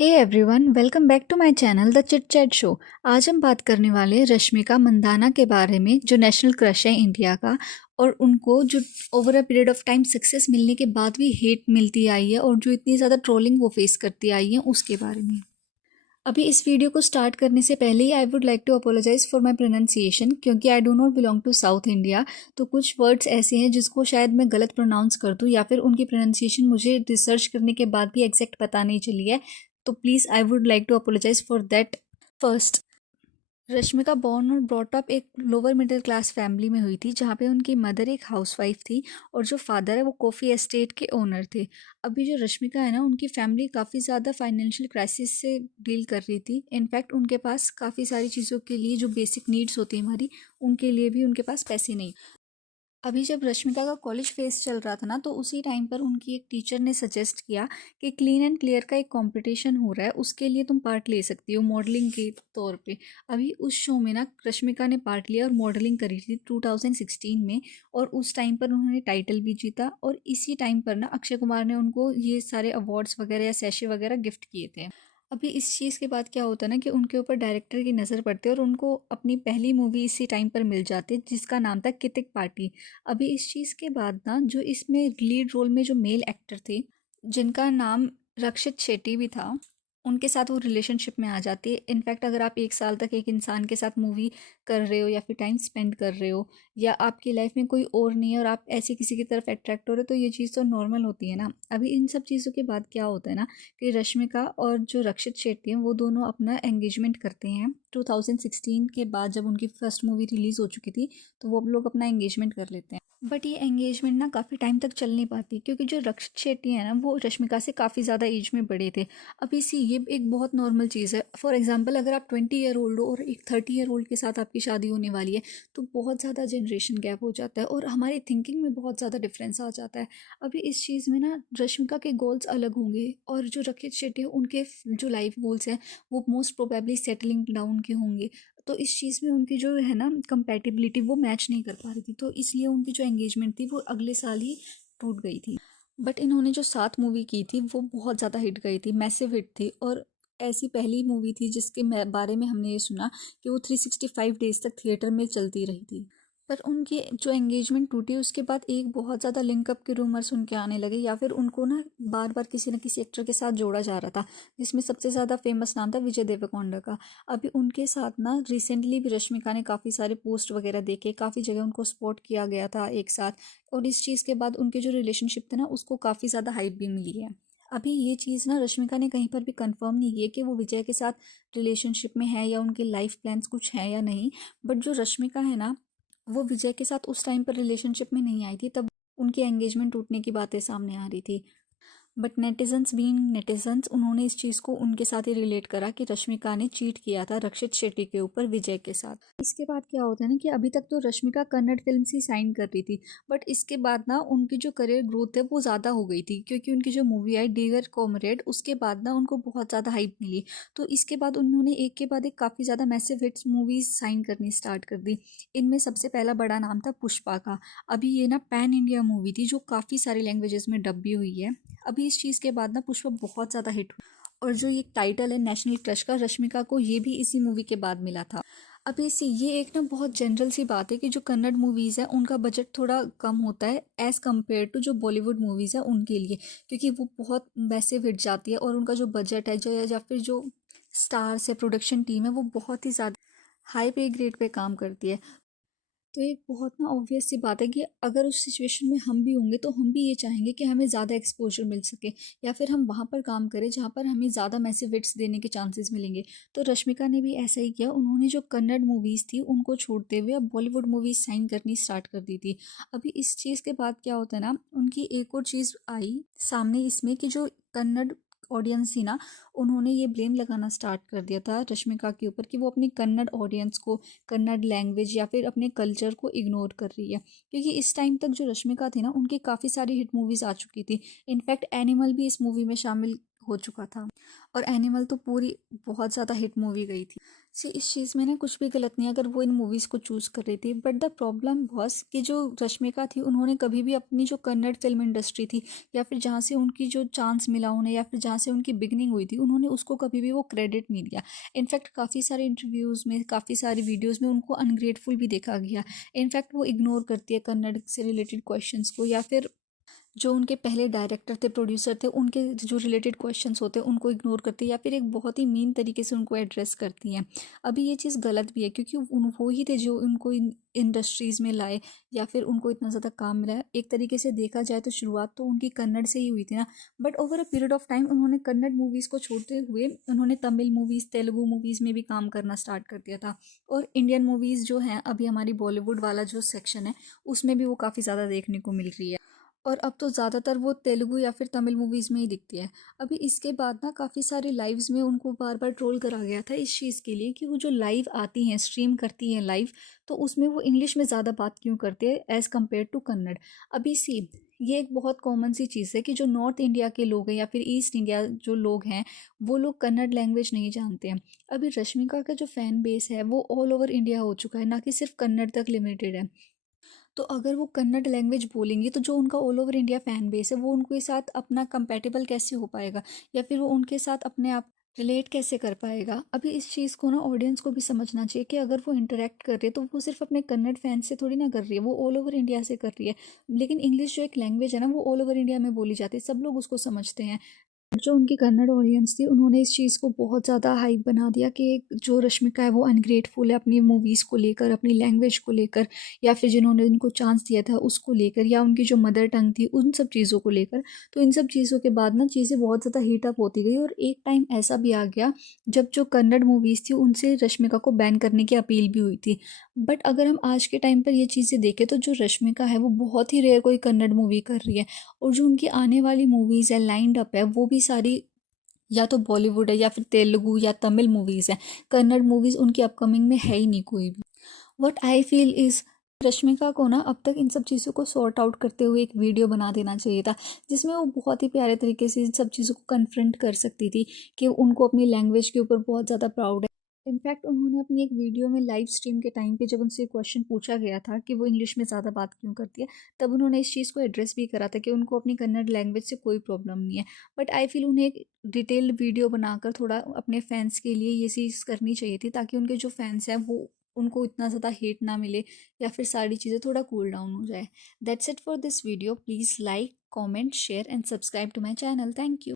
Hey everyone, welcome back to my channel the chit chat show. आज हम बात करने वाले हैं रश्मिका मंदाना के बारे में, जो नेशनल क्रश है इंडिया का। और उनको जो over a period of time success मिलने के बाद भी हेट मिलती आई है और जो इतनी ज़्यादा ट्रोलिंग वो फेस करती आई है, उसके बारे में। अभी इस वीडियो को स्टार्ट करने से पहले ही I would like to apologise for my pronunciation, क्योंकि I do not belong to South India. तो कुछ वर्ड्स ऐसे हैं जिसको शायद मैं गलत प्रोनाउंस कर दूँ, या फिर उनकी प्रोनाउंसिएशन मुझे रिसर्च करने के बाद भी एग्जैक्ट पता नहीं चली है। तो please I would like to apologise for that. First, Rashmika born और ब्रॉट अप एक लोअर मिडिल क्लास फैमिली में हुई थी, जहाँ पे उनकी मदर एक हाउसवाइफ थी और जो फादर है वो कॉफ़ी एस्टेट के ओनर थे। अभी जो रश्मिका है ना, उनकी फैमिली काफ़ी ज़्यादा फाइनेंशियल क्राइसिस से डील कर रही थी। इनफैक्ट उनके पास काफ़ी सारी चीज़ों के लिए, जो बेसिक नीड्स होती है हमारी, उनके लिए भी उनके पास पैसे नहीं। अभी जब रश्मिका का कॉलेज फेस चल रहा था ना, तो उसी टाइम पर उनकी एक टीचर ने सजेस्ट किया कि क्लीन एंड क्लियर का एक कंपटीशन हो रहा है, उसके लिए तुम पार्ट ले सकती हो मॉडलिंग के तौर पे। अभी उस शो में ना रश्मिका ने पार्ट लिया और मॉडलिंग करी थी 2016 में। और उस टाइम पर उन्होंने टाइटल भी जीता, और इसी टाइम पर ना अक्षय कुमार ने उनको ये सारे अवार्ड्स वगैरह या सैशे वगैरह गिफ्ट किए थे। अभी इस चीज़ के बाद क्या होता है ना, कि उनके ऊपर डायरेक्टर की नज़र पड़ती है और उनको अपनी पहली मूवी इसी टाइम पर मिल जाती है, जिसका नाम था कितिक पार्टी। अभी इस चीज़ के बाद ना, जो इसमें लीड रोल में जो मेल एक्टर थे, जिनका नाम रक्षित शेट्टी भी था, उनके साथ वो रिलेशनशिप में आ जाती है। इनफैक्ट अगर आप 1 साल तक एक इंसान के साथ मूवी कर रहे हो या फिर टाइम स्पेंड कर रहे हो, या आपकी लाइफ में कोई और नहीं है और आप ऐसी किसी की तरफ अट्रैक्ट हो रहे हो, तो ये चीज़ तो नॉर्मल होती है ना। अभी इन सब चीज़ों के बाद क्या होता है ना, कि रश्मिका और जो रक्षित शेट्टी हैं, वो दोनों अपना एंगेजमेंट करते हैं 2016 के बाद। जब उनकी फर्स्ट मूवी रिलीज़ हो चुकी थी, तो वो लोग अपना एंगेजमेंट कर लेते हैं। बट ये एंगेजमेंट ना काफ़ी टाइम तक चल नहीं पाती, क्योंकि जो रक्षित शेट्टी है ना, वो रश्मिका से काफ़ी ज़्यादा एज में बड़े थे। अब इसी ये एक बहुत नॉर्मल चीज़ है। फॉर एग्जांपल, अगर आप 20 ईयर ओल्ड हो और एक 30 ईयर ओल्ड के साथ आपकी शादी होने वाली है, तो बहुत ज़्यादा जनरेशन गैप हो जाता है और हमारी थिंकिंग में बहुत ज़्यादा डिफरेंस आ जाता है। अभी इस चीज़ में ना रश्मिका के गोल्स अलग होंगे, और जो रक्षित शेट्टी है, उनके जो लाइफ गोल्स हैं, वो मोस्ट प्रोबेबली सेटलिंग डाउन के होंगे। तो इस चीज़ में उनकी जो है ना कंपैटिबिलिटी, वो मैच नहीं कर पा रही थी, तो इसलिए उनकी जो एंगेजमेंट थी वो अगले साल ही टूट गई थी। बट इन्होंने जो साथ मूवी की थी, वो बहुत ज़्यादा हिट गई थी, मैसिव हिट थी। और ऐसी पहली मूवी थी जिसके बारे में हमने ये सुना कि वो 365 डेज तक थिएटर में चलती रही थी। पर उनकी जो एंगेजमेंट टूटी, उसके बाद एक बहुत ज़्यादा लिंकअप के रूमर्स उनके आने लगे, या फिर उनको ना बार बार किसी न किसी एक्टर के साथ जोड़ा जा रहा था, जिसमें सबसे ज़्यादा फेमस नाम था विजय देवरकोंडा का। अभी उनके साथ ना रिसेंटली भी रश्मिका ने काफ़ी सारे पोस्ट वगैरह देखे, काफ़ी जगह उनको स्पॉट किया गया था एक साथ। और इस चीज़ के बाद उनके जो रिलेशनशिप थे ना, उसको काफ़ी ज़्यादा हाइप भी मिली है। अभी ये चीज़ ना रश्मिका ने कहीं पर भी कंफर्म नहीं की है कि वो विजय के साथ रिलेशनशिप में है, या उनके लाइफ प्लान्स कुछ हैं या नहीं। बट जो रश्मिका है ना, वो विजय के साथ उस टाइम पर रिलेशनशिप में नहीं आई थी, तब उनकी एंगेजमेंट टूटने की बातें सामने आ रही थी। बट नेटिजन्स बीइंग नेटिजन्स, उन्होंने इस चीज़ को उनके साथ ही रिलेट करा कि रश्मिका ने चीट किया था रक्षित शेट्टी के ऊपर विजय के साथ। इसके बाद क्या होता है ना, कि अभी तक तो रश्मिका कन्नड़ फिल्म ही साइन कर रही थी। बट इसके बाद ना उनकी जो करियर ग्रोथ है वो ज़्यादा हो गई थी, क्योंकि उनकी जो मूवी आई डियर कॉमरेड, उसके बाद ना उनको बहुत ज़्यादा हाइप मिली। तो इसके बाद उन्होंने एक के बाद एक काफ़ी ज़्यादा मैसिव हिट्स मूवीज़ साइन करनी स्टार्ट कर दी। इनमें सबसे पहला बड़ा नाम था पुष्पा का। अभी ये ना पैन इंडिया मूवी थी, जो काफ़ी सारी लैंग्वेजेस में डब भी हुई है। अभी इस चीज़ के बाद ना पुष्पा बहुत ज़्यादा हिट हुई, और जो ये टाइटल है नेशनल क्रश का, रश्मिका को ये भी इसी मूवी के बाद मिला था। अभी इसी ये एक ना बहुत जनरल सी बात है कि जो कन्नड़ मूवीज़ है, उनका बजट थोड़ा कम होता है एज़ कम्पेयर टू जो बॉलीवुड मूवीज़ है उनके लिए, क्योंकि वो बहुत मैसिव हिट जाती है, और उनका जो बजट है, जो या फिर जो स्टार्स है, प्रोडक्शन टीम है, वो बहुत ही ज़्यादा हाई पे ग्रेड पे काम करती है। तो एक बहुत ना ऑब्वियस सी बात है कि अगर उस सिचुएशन में हम भी होंगे, तो हम भी ये चाहेंगे कि हमें ज़्यादा एक्सपोजर मिल सके, या फिर हम वहाँ पर काम करें जहाँ पर हमें ज़्यादा मैसिव हिट्स देने के चांसेस मिलेंगे। तो रश्मिका ने भी ऐसा ही किया, उन्होंने जो कन्नड़ मूवीज़ थी उनको छोड़ते हुए अब बॉलीवुड मूवीज़ साइन करनी स्टार्ट कर दी थी। अभी इस चीज़ के बाद क्या होता है ना, उनकी एक और चीज़ आई सामने इसमें, कि जो कन्नड़ ऑडियंस थी ना, उन्होंने ये ब्लेम लगाना स्टार्ट कर दिया था रश्मिका के ऊपर, कि वो अपनी कन्नड़ ऑडियंस को, कन्नड़ लैंग्वेज या फिर अपने कल्चर को इग्नोर कर रही है। क्योंकि इस टाइम तक जो रश्मिका थी ना, उनकी काफ़ी सारी हिट मूवीज़ आ चुकी थी। इनफैक्ट एनिमल भी इस मूवी में शामिल हो चुका था। और एनिमल तो पूरी बहुत ज़्यादा हिट मूवी गई थी। सी इस चीज़ में ना कुछ भी गलत नहीं है अगर वो इन मूवीज़ को चूज़ कर रही थी, बट द प्रॉब्लम वॉस कि जो रश्मिका थी उन्होंने कभी भी अपनी जो कन्नड़ फिल्म इंडस्ट्री थी या फिर जहाँ से उनकी जो चांस मिला उन्हें या फिर जहाँ से उनकी बिगनिंग हुई थी, उन्होंने उसको कभी भी वो क्रेडिट नहीं दिया। इनफैक्ट काफ़ी सारे इंटरव्यूज़ में, काफ़ी सारी वीडियोज़ में उनको अनग्रेटफुल भी देखा गया। इनफैक्ट वो इग्नोर करती है कन्नड़ से रिलेटेड क्वेश्चंस को, या फिर जो उनके पहले डायरेक्टर थे, प्रोड्यूसर थे, उनके जो रिलेटेड क्वेश्चंस होते हैं उनको इग्नोर करती है या फिर एक बहुत ही मीन तरीके से उनको एड्रेस करती हैं। अभी ये चीज़ गलत भी है क्योंकि वो ही थे जो उनको इन इंडस्ट्रीज़ में लाए या फिर उनको इतना ज़्यादा काम मिला है। एक तरीके से देखा जाए तो शुरुआत तो उनकी कन्नड़ से ही हुई थी ना, but over a period of time उन्होंने कन्नड़ मूवीज़ को छोड़ते हुए उन्होंने तमिल मूवीज़, तेलुगु मूवीज़ में भी काम करना स्टार्ट कर दिया था। और इंडियन मूवीज़ जो हैं अभी हमारी बॉलीवुड वाला जो सेक्शन है उसमें भी वो काफ़ी ज़्यादा देखने को मिल रही है। और अब तो ज़्यादातर वो तेलुगु या फिर तमिल मूवीज़ में ही दिखती है। अभी इसके बाद ना काफ़ी सारी लाइव्स में उनको बार बार ट्रोल करा गया था इस चीज़ के लिए कि वो जो लाइव आती हैं, स्ट्रीम करती हैं लाइव, तो उसमें वो इंग्लिश में ज़्यादा बात क्यों करते हैं एज़ कम्पेयर टू कन्नड़। अभी सी ये एक बहुत कॉमन सी चीज़ है कि जो नॉर्थ इंडिया के लोग हैं या फिर ईस्ट इंडिया जो लोग हैं वो लोग कन्नड़ लैंग्वेज नहीं जानते हैं। अभी रश्मिका का जो फ़ैन बेस है वो ऑल ओवर इंडिया हो चुका है, ना कि सिर्फ कन्नड़ तक लिमिटेड है। तो अगर वो कन्नड़ लैंग्वेज बोलेंगी तो जो उनका all over India fan base है वो उनके साथ अपना कंपैटिबल कैसे हो पाएगा या फिर वो उनके साथ अपने आप रिलेट कैसे कर पाएगा। अभी इस चीज़ को ना ऑडियंस को भी समझना चाहिए कि अगर वो इंटरेक्ट कर रही है तो वो सिर्फ अपने कन्नड़ फैंस से थोड़ी ना कर रही है, वो ऑल ओवर इंडिया से कर रही है। लेकिन इंग्लिश जो एक लैंग्वेज है ना वो ऑल ओवर इंडिया में बोली जाती है, सब लोग उसको समझते हैं। जो उनकी कन्नड़ ऑडियंस थी उन्होंने इस चीज़ को बहुत ज़्यादा हाइप बना दिया कि जो रश्मिका है वो अनग्रेटफुल है अपनी मूवीज़ को लेकर, अपनी लैंग्वेज को लेकर, या फिर जिन्होंने उनको चांस दिया था उसको लेकर, या उनकी जो मदर टंग थी उन सब चीज़ों को लेकर। तो इन सब चीज़ों के बाद ना चीज़ें बहुत ज़्यादा हीट अप होती गई और एक टाइम ऐसा भी आ गया जब जो कन्नड़ मूवीज़ थी उनसे रश्मिका को बैन करने की अपील भी हुई थी। बट अगर हम आज के टाइम पर ये चीज़ें देखें तो जो रश्मिका है वो बहुत ही रेयर कोई कन्नड़ मूवी कर रही है, और जो उनकी आने वाली मूवीज़ है लाइंड अप है वो भी सारी या तो बॉलीवुड है या फिर तेलुगु या तमिल मूवीज़ हैं। कन्नड़ मूवीज़ उनकी अपकमिंग में है ही नहीं कोई भी। What I feel is Rashmika को ना अब तक इन सब चीज़ों को सॉर्ट आउट करते हुए एक वीडियो बना देना चाहिए था जिसमें वो बहुत ही प्यारे तरीके से इन सब चीज़ों को कन्फ्रंट कर सकती थी कि उनको अपनी लैंग्वेज के ऊपर बहुत ज़्यादा प्राउड है। इनफैक्ट उन्होंने अपनी एक वीडियो में लाइव स्ट्रीम के टाइम पे जब उनसे क्वेश्चन पूछा गया था कि वो इंग्लिश में ज़्यादा बात क्यों करती है, तब उन्होंने इस चीज़ को एड्रेस भी करा था कि उनको अपनी कन्नड़ लैंग्वेज से कोई प्रॉब्लम नहीं है। बट आई फील उन्हें एक डिटेल्ड वीडियो बनाकर थोड़ा अपने फैंस के लिए ये चीज़ करनी चाहिए थी ताकि उनके जो फैंस हैं वो उनको इतना ज़्यादा हेट ना मिले या फिर सारी चीज़ें थोड़ा कूल डाउन हो जाए। That's it for this video. Please like, comment, share and subscribe to my channel. Thank you.